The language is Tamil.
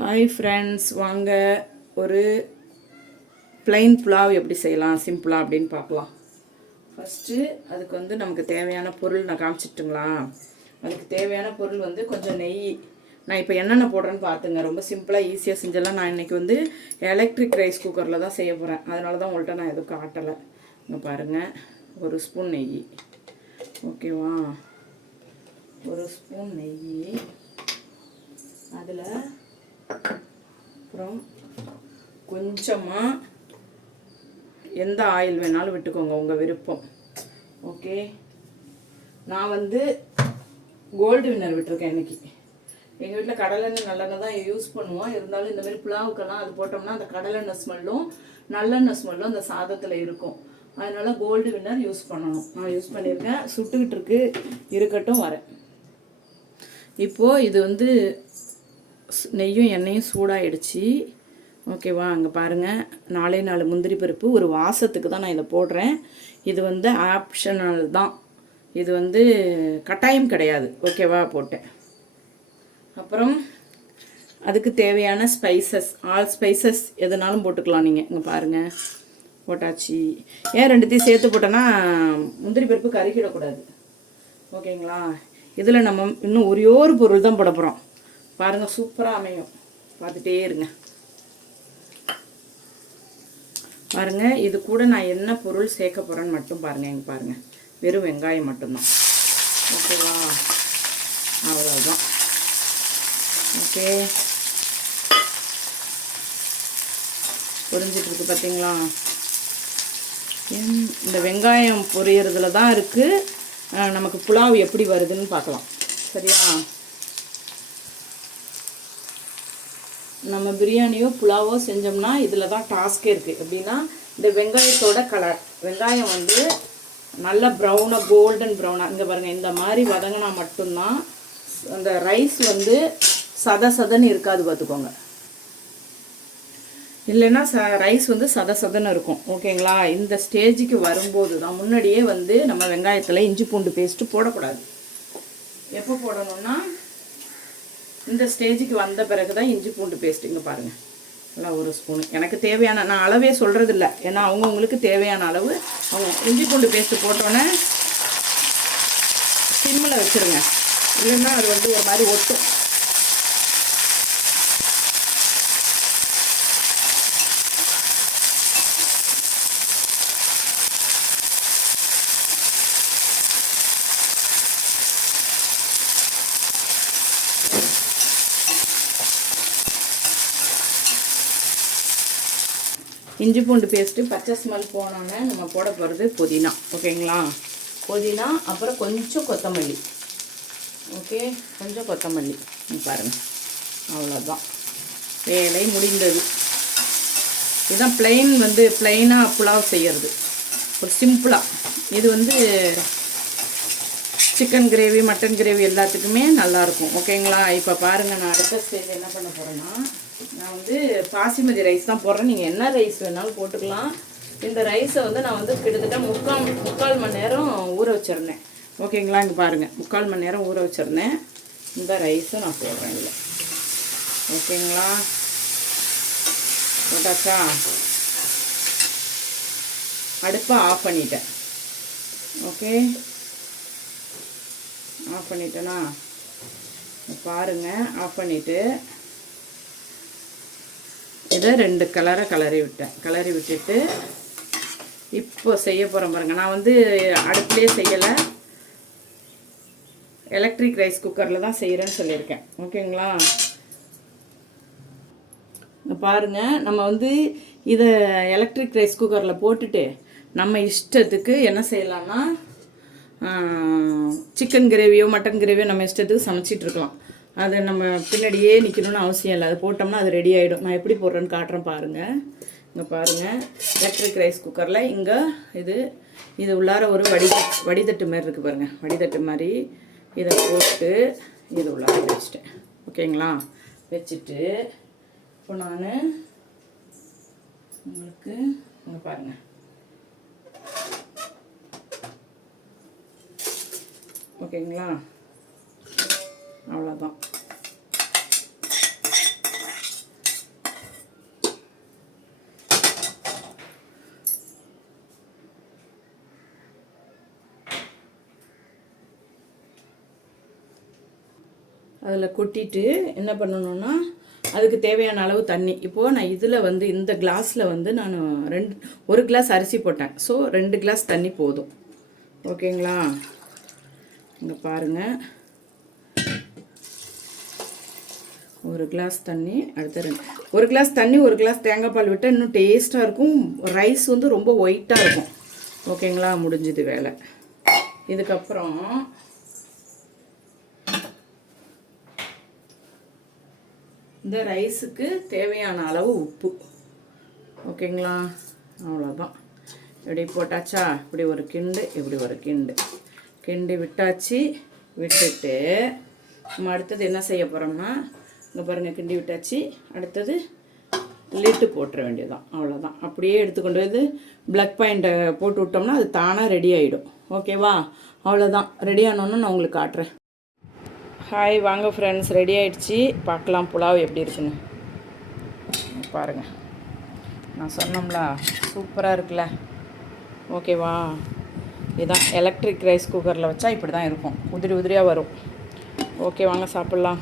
ஹாய் ஃப்ரெண்ட்ஸ், வாங்க ஒரு plain புலாவ் எப்படி செய்யலாம் சிம்பிளாக அப்படின்னு பார்க்கலாம். ஃபஸ்ட்டு அதுக்கு நமக்கு தேவையான பொருள் நான் காமிச்சிட்டுங்களா. அதுக்கு தேவையான பொருள் கொஞ்சம் நெய். நான் இப்போ என்னென்ன போடுறேன்னு பார்த்துங்க. ரொம்ப சிம்பிளாக ஈஸியாக செஞ்சலாம். நான் இன்றைக்கி எலக்ட்ரிக் ரைஸ் குக்கரில் தான் செய்ய போகிறேன். அதனால தான் உங்கள்கிட்ட நான் எதுவும் காட்டலை. இங்கே பாருங்கள், ஒரு ஸ்பூன் நெய். ஓகேவா, ஒரு ஸ்பூன் நெய். அதில் அப்புறம் கொஞ்சமாக எந்த ஆயில் வேணாலும் விட்டுக்கோங்க, உங்கள் விருப்பம். ஓகே, நான் கோல்டு வின்னர் விட்டுருக்கேன் இன்றைக்கி. எங்கள் வீட்டில் கடலெண்ணெய் நல்லெண்ணெய் தான் யூஸ் பண்ணுவோம். இருந்தாலும் இந்த மாதிரி புலாவுக்கெல்லாம் அது போட்டோம்னா அந்த கடலெண்ணெய் ஸ்மெல்லும் நல்லெண்ணெய் ஸ்மெல்லும் அந்த சாதத்தில் இருக்கும். அதனால் கோல்டு வின்னர் யூஸ் பண்ணணும். நான் யூஸ் பண்ணியிருக்கேன். சுட்டுக்கிட்டு இருக்கு, இருக்கட்டும், வரேன். இப்போது இது நெய்யும் எண்ணெயும் சூடாகிடுச்சு. ஓகேவா, அங்கே பாருங்கள், 4 முந்திரி பருப்பு. ஒரு வாசத்துக்கு தான் நான் இதை போடுறேன். இது ஆப்ஷனல் தான், இது கட்டாயம் கிடையாது. ஓகேவா, போட்டேன். அப்புறம் அதுக்கு தேவையான ஸ்பைசஸ், ஆல் ஸ்பைசஸ் எதுனாலும் போட்டுக்கலாம் நீங்கள். இங்கே பாருங்கள், போட்டாச்சு. ஏன் ரெண்டுத்தையும் சேர்த்து போட்டோன்னா முந்திரி பருப்பு கருக்கிடக்கூடாது. ஓகேங்களா. இதில் நம்ம இன்னும் ஒரே ஒரு பொருள் தான் போட போகிறோம். பாருங்கள், சூப்பராக அமையும். பார்த்துட்டே இருங்க. பாருங்கள், இது கூட நான் என்ன பொருள் சேர்க்க போகிறேன்னு மட்டும் பாருங்கள். இங்கே பாருங்கள், வெறும் வெங்காயம் மட்டும்தான். ஓகேவா, அவ்வளோதான். ஓகே, பொரிஞ்சிட்ருக்கு பார்த்தீங்களா. இந்த வெங்காயம் பொரியறதுல தான் இருக்குது நமக்கு புலாவ் எப்படி வருதுன்னு பார்க்கலாம். சரியா, நம்ம பிரியாணியோ புலாவோ செஞ்சோம்னா இதில் தான் டாஸ்கே இருக்குது. எப்படின்னா, இந்த வெங்காயத்தோட கலர், வெங்காயம் நல்லா ப்ரௌனாக, கோல்டன் ப்ரௌனாக, இங்கே பாருங்கள், இந்த மாதிரி வதங்கினா மட்டும்தான் அந்த ரைஸ் சத சதன்னு இருக்காது, பார்த்துக்கோங்க. இல்லைன்னா ரைஸ் சத சதன்னு இருக்கும். ஓகேங்களா. இந்த ஸ்டேஜுக்கு வரும்போது தான், முன்னாடியே நம்ம வெங்காயத்தில் இஞ்சி பூண்டு பேஸ்ட்டு போடக்கூடாது. எப்போ போடணும்னா, இந்த ஸ்டேஜுக்கு வந்த பிறகு தான் இஞ்சி பூண்டு பேஸ்ட். இங்கே பாருங்கள், நல்லா ஒரு ஸ்பூனு. எனக்கு தேவையான, நான் அளவே சொல்கிறது இல்லை, ஏன்னா அவங்கவுங்களுக்கு தேவையான அளவு. அவங்க இஞ்சி பூண்டு பேஸ்ட்டு போட்டோன்னே சிம்மில் வச்சுருங்க, இல்லைன்னா அது ஒரு மாதிரி ஒட்டும். இஞ்சி பூண்டு பேஸ்ட்டு பச்சை ஸ்மெல் போனோன்னே நம்ம போட போகிறது புதினா. ஓகேங்களா, புதினா, அப்புறம் கொஞ்சம் கொத்தமல்லி. ஓகே, கொஞ்சம் கொத்தமல்லி. பாருங்கள், அவ்வளோதான், வேலை முடிந்தது. இதுதான் பிளெயின் பிளெயினாக புலாவ் செய்கிறது, ஒரு சிம்பிளாக. இது சிக்கன் கிரேவி, மட்டன் கிரேவி எல்லாத்துக்குமே நல்லாயிருக்கும். ஓகேங்களா. இப்போ பாருங்கள், நான் அடுத்த ஸ்டேஜ் என்ன பண்ண போகிறேன்னா, நான் பாசிமதி ரைஸ் தான் போடுறேன். நீங்கள் என்ன ரைஸ் வேணாலும் போட்டுக்கலாம். இந்த ரைஸை நான் கிட்டத்தட்ட முக்கால் மணி நேரம் ஊற வச்சிருந்தேன். ஓகேங்களா. இங்கே பாருங்கள், 3/4 மணி நேரம் ஊற வச்சிருந்தேன். இந்த ரைஸை நான் போடுறேன் இல்லை. ஓகேங்களா, போட்டாச்சா. அடுப்பை ஆஃப் பண்ணிட்டேன். ஓகே, ஆஃப் பண்ணிட்டேனா, பாருங்கள். ஆஃப் பண்ணிவிட்டு இதை 2 கலரை கிளறி விட்டுட்டு இப்போ செய்ய போகிறேன் பாருங்கள். நான் அடுப்புலேயே செய்யலை, எலக்ட்ரிக் ரைஸ் குக்கரில் தான் செய்கிறேன்னு சொல்லியிருக்கேன். ஓகேங்களா. பாருங்கள், நம்ம இதை எலக்ட்ரிக் ரைஸ் குக்கரில் போட்டுட்டு நம்ம இஷ்டத்துக்கு என்ன செய்யலாம்னா, சிக்கன் கிரேவியோ மட்டன் கிரேவியோ நம்ம இஷ்டத்துக்கு சமைச்சிட்ருக்கலாம். அது நம்ம பின்னாடியே நிற்கணும்னு அவசியம் இல்லை. அது போட்டோம்னா அது ரெடி ஆகிடும். நான் எப்படி போடுறேன்னு காட்டுறேன் பாருங்கள். இங்கே பாருங்கள், எலக்ட்ரிக் ரைஸ் குக்கரில் இங்கே இது உள்ளார ஒரு வடிதட்டு மாதிரி இருக்குது பாருங்கள். வடிதட்டு மாதிரி இதை போட்டு இது உள்ளார வச்சுட்டேன். ஓகேங்களா. வச்சுட்டு இப்போ நான் உங்களுக்கு இங்கே பாருங்கள், ஓகேங்களா. அவ்வளோதான். அதில் கொட்டிட்டு என்ன பண்ணணுன்னா அதுக்கு தேவையான அளவு தண்ணி. இப்போது நான் இதில் வந்து இந்த கிளாஸில் வந்து நான் 1 கிளாஸ் அரிசி போட்டேன். ஸோ 2 கிளாஸ் தண்ணி போதும். ஓகேங்களா? இங்கே பாருங்கள், 1 கிளாஸ் தண்ணி, அடுத்து 1 கிளாஸ் தண்ணி, 1 கிளாஸ் தேங்காய் பால் விட்டால் இன்னும் டேஸ்ட்டாக இருக்கும். ரைஸ் வந்து ரொம்ப ஒயிட்டாக இருக்கும். ஓகேங்களா? முடிஞ்சுது வேலை. இதுக்கப்புறம் இந்த ரைஸுக்கு தேவையான அளவு உப்பு. ஓகேங்களா? அவ்வளோதான். இப்படி போட்டாச்சா? இப்படி ஒரு கிண்டு, இப்படி ஒரு கிண்டு கிண்டி விட்டாச்சு. விட்டுட்டு நம்ம அடுத்தது என்ன செய்ய போகிறோம்னா, இங்கே பாருங்கள், கிண்டி விட்டாச்சு. அடுத்தது லிட்டு போட்டுற வேண்டியதுதான். அவ்வளோதான். அப்படியே எடுத்துக்கொண்டு வந்து ப்ளக் பாயிண்ட்டை போட்டு விட்டோம்னா அது தானாக ரெடி ஆகிடும். ஓகேவா? அவ்வளோதான். ரெடி ஆனோன்னு நான் உங்களுக்கு காட்டுறேன். ஹாய், வாங்க ஃப்ரெண்ட்ஸ், ரெடி ஆகிடுச்சி. பார்க்கலாம் புலாவ் எப்படி இருக்குன்னு. பாருங்கள், நான் சொன்னோம்ல, சூப்பராக இருக்குல்ல? ஓகேவா? இதுதான் எலக்ட்ரிக் ரைஸ் குக்கரில் வச்சா இப்படி தான் இருக்கும். உதிரி உதிரியாக வரும். ஓகே, வாங்க சாப்பிட்லாம்.